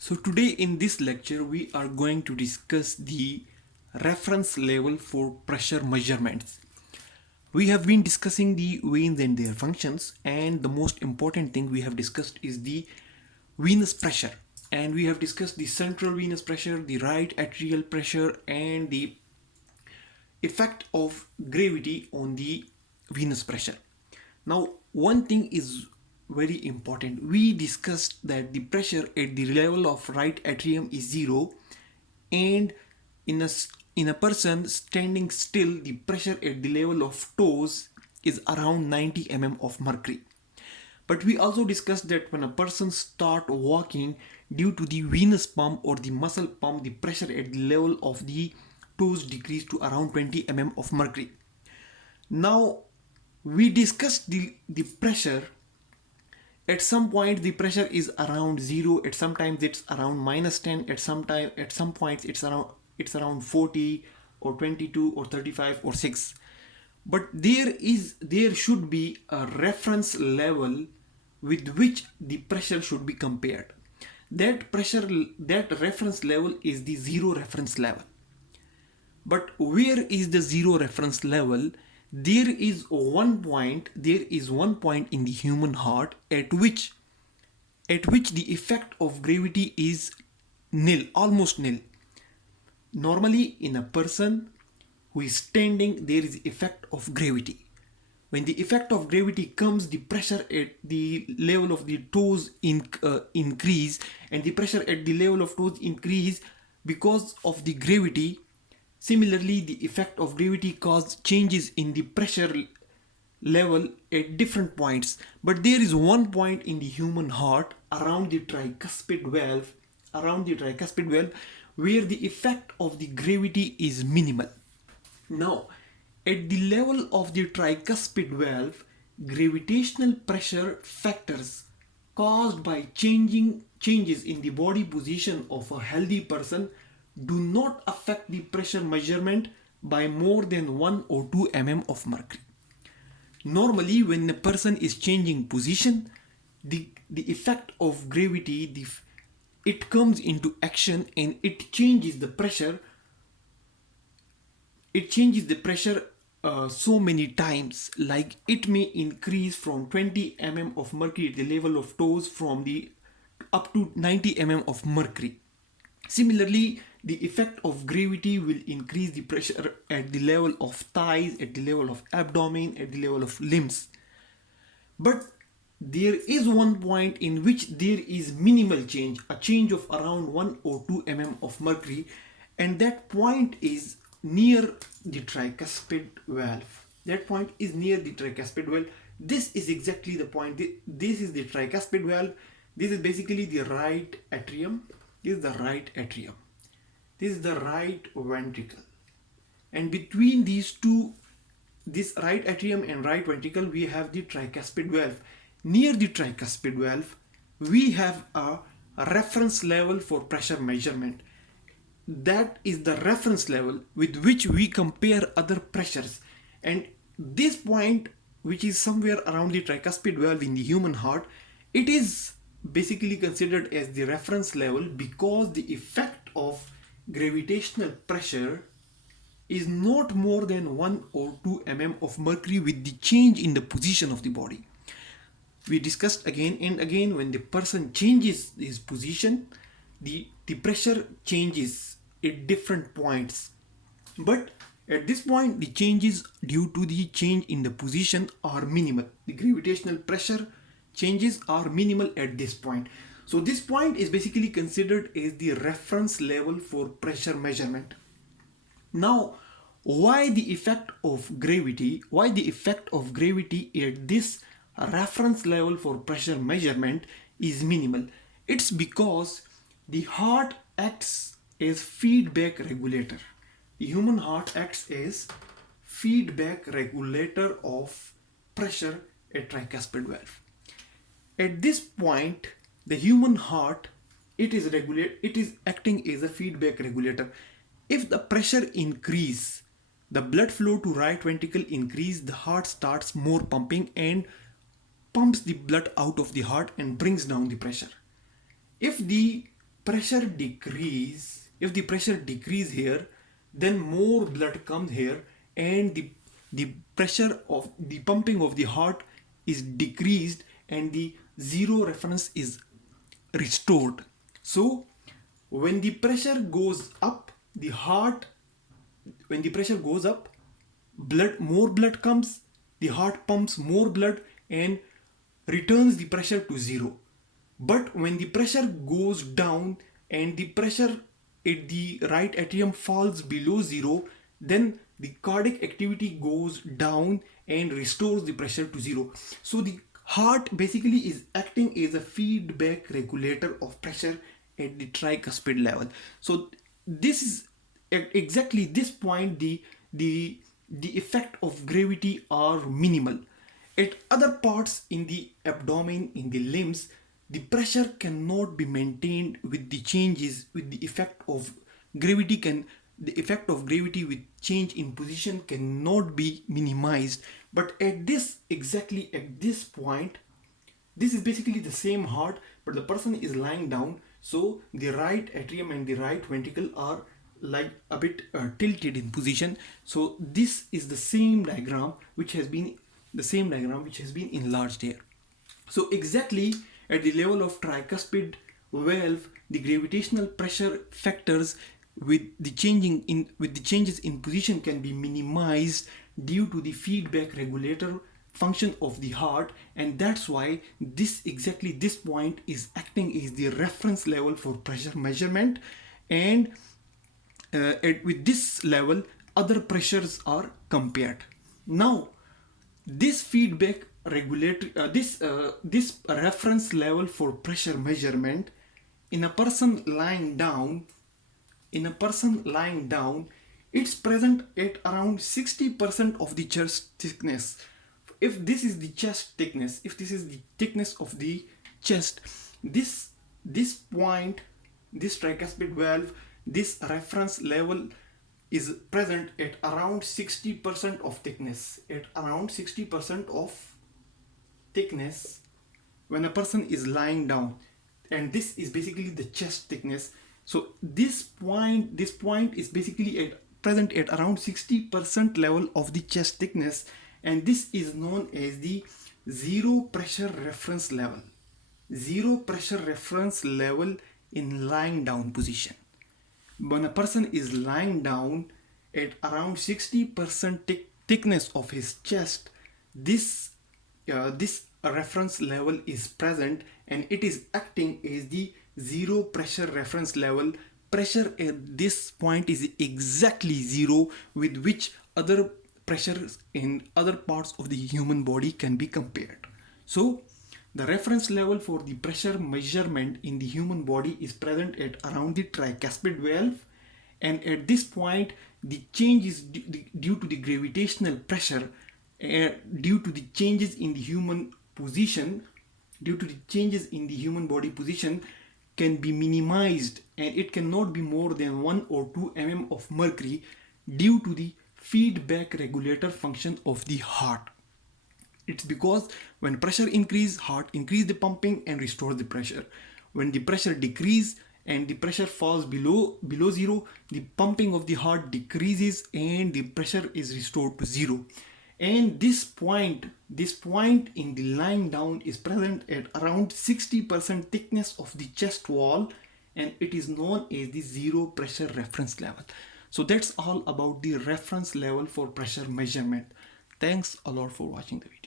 So today in this lecture we are going to discuss the reference level for pressure measurements. We have been discussing the veins and their functions, and the most important thing we have discussed is the venous pressure. And we have discussed the central venous pressure, the right atrial pressure, and the effect of gravity on the venous pressure. Now, one thing is very important. We discussed that the pressure at the level of right atrium is zero, and in a person standing still, the pressure at the level of toes is around 90 mm of mercury. But we also discussed that when a person start walking, due to the venous pump or the muscle pump, the pressure at the level of the toes decrease to around 20 mm of mercury. Now we discussed the pressure. At some point the pressure is around 0, at sometimes it's around -10, at some points it's around 40 or 22 or 35 or 6. But there should be a reference level with which the pressure should be compared. That reference level is the zero reference level. But where is the zero reference level? There is one point in the human heart at which the effect of gravity is nil, almost nil. Normally in a person who is standing, there is effect of gravity. When the effect of gravity comes, the pressure at the level of the toes increase, and the pressure at the level of toes increase because of the gravity. Similarly, the effect of gravity causes changes in the pressure level at different points. But there is one point in the human heart around the tricuspid valve, where the effect of the gravity is minimal. Now, at the level of the tricuspid valve, gravitational pressure factors caused by changes in the body position of a healthy person do not affect the pressure measurement by more than 1 or 2 mm of mercury. Normally, when a person is changing position, the effect of gravity, it comes into action and it changes the pressure. So many times, like it may increase from 20 mm of mercury at the level of toes from the up to 90 mm of mercury. Similarly, the effect of gravity will increase the pressure at the level of thighs, at the level of abdomen, at the level of limbs. But there is one point in which there is minimal change, a change of around 1 or 2 mm of mercury, and that point is near the tricuspid valve. This is exactly the point. This is the tricuspid valve. This is basically the right atrium. This is the right atrium. This is the right ventricle. And between these two, this right atrium and right ventricle, we have the tricuspid valve. Near the tricuspid valve, we have a reference level for pressure measurement. That is the reference level with which we compare other pressures. And this point, which is somewhere around the tricuspid valve in the human heart, it is basically considered as the reference level because the effect of gravitational pressure is not more than 1 or 2 mm of mercury with the change in the position of the body. We discussed again and again, when the person changes his position, the pressure changes at different points. But at this point, the changes due to the change in the position are minimal. The gravitational pressure changes are minimal at this point. So this point is basically considered as the reference level for pressure measurement. Now, why the effect of gravity at this reference level for pressure measurement is minimal? It's because the heart acts as feedback regulator. The human heart acts as feedback regulator of pressure at tricuspid valve. At this point, the human heart, it is acting as a feedback regulator. If the pressure increase, the blood flow to right ventricle increase, the heart starts more pumping and pumps the blood out of the heart and brings down the pressure. If the pressure decrease, if the pressure decrease here, then more blood comes here, and the pressure of the pumping of the heart is decreased, and the zero reference is restored. So when the pressure goes up, the heart, when the pressure goes up, more blood comes, the heart pumps more blood and returns the pressure to zero. But when the pressure goes down and the pressure at the right atrium falls below zero, then the cardiac activity goes down and restores the pressure to zero. So the heart basically is acting as a feedback regulator of pressure at the tricuspid level. So this is exactly this point, the effect of gravity are minimal. At other parts in the abdomen, in the limbs, the pressure cannot be maintained with the changes, with the effect of gravity can the effect of gravity with change in position cannot be minimized. But at this, exactly at this point, this is basically the same heart, but the person is lying down, so the right atrium and the right ventricle are like a bit tilted in position. So this is the same diagram which has been enlarged here. So exactly at the level of tricuspid valve, the gravitational pressure factors with the changes in position can be minimized due to the feedback regulator function of the heart, and that's why this point is acting as the reference level for pressure measurement. And with this level, other pressures are compared. Now this feedback regulator this reference level for pressure measurement in a person lying down, it's present at around 60% of the chest thickness. If this is the chest thickness, if this is the thickness of the chest, this point, this tricuspid valve, this reference level is present at around 60% of thickness, when a person is lying down, and this is basically the chest thickness. So this point is basically present at around 60% level of the chest thickness, and this is known as the zero pressure reference level. In lying down position. When a person is lying down at around 60% thickness of his chest, this reference level is present, and it is acting as the zero pressure reference level. Pressure at this point is exactly zero, with which other pressures in other parts of the human body can be compared. So the reference level for the pressure measurement in the human body is present at around the tricuspid valve, and at this point the change is due to the gravitational pressure, due to the changes in the human body position can be minimized, and it cannot be more than 1 or 2 mm of mercury due to the feedback regulator function of the heart. It's because when pressure increase, heart increase the pumping and restore the pressure. When the pressure decrease and the pressure falls below zero, the pumping of the heart decreases and the pressure is restored to zero. And this point in the lying down is present at around 60% thickness of the chest wall, and it is known as the zero pressure reference level. So that's all about the reference level for pressure measurement. Thanks a lot for watching the video.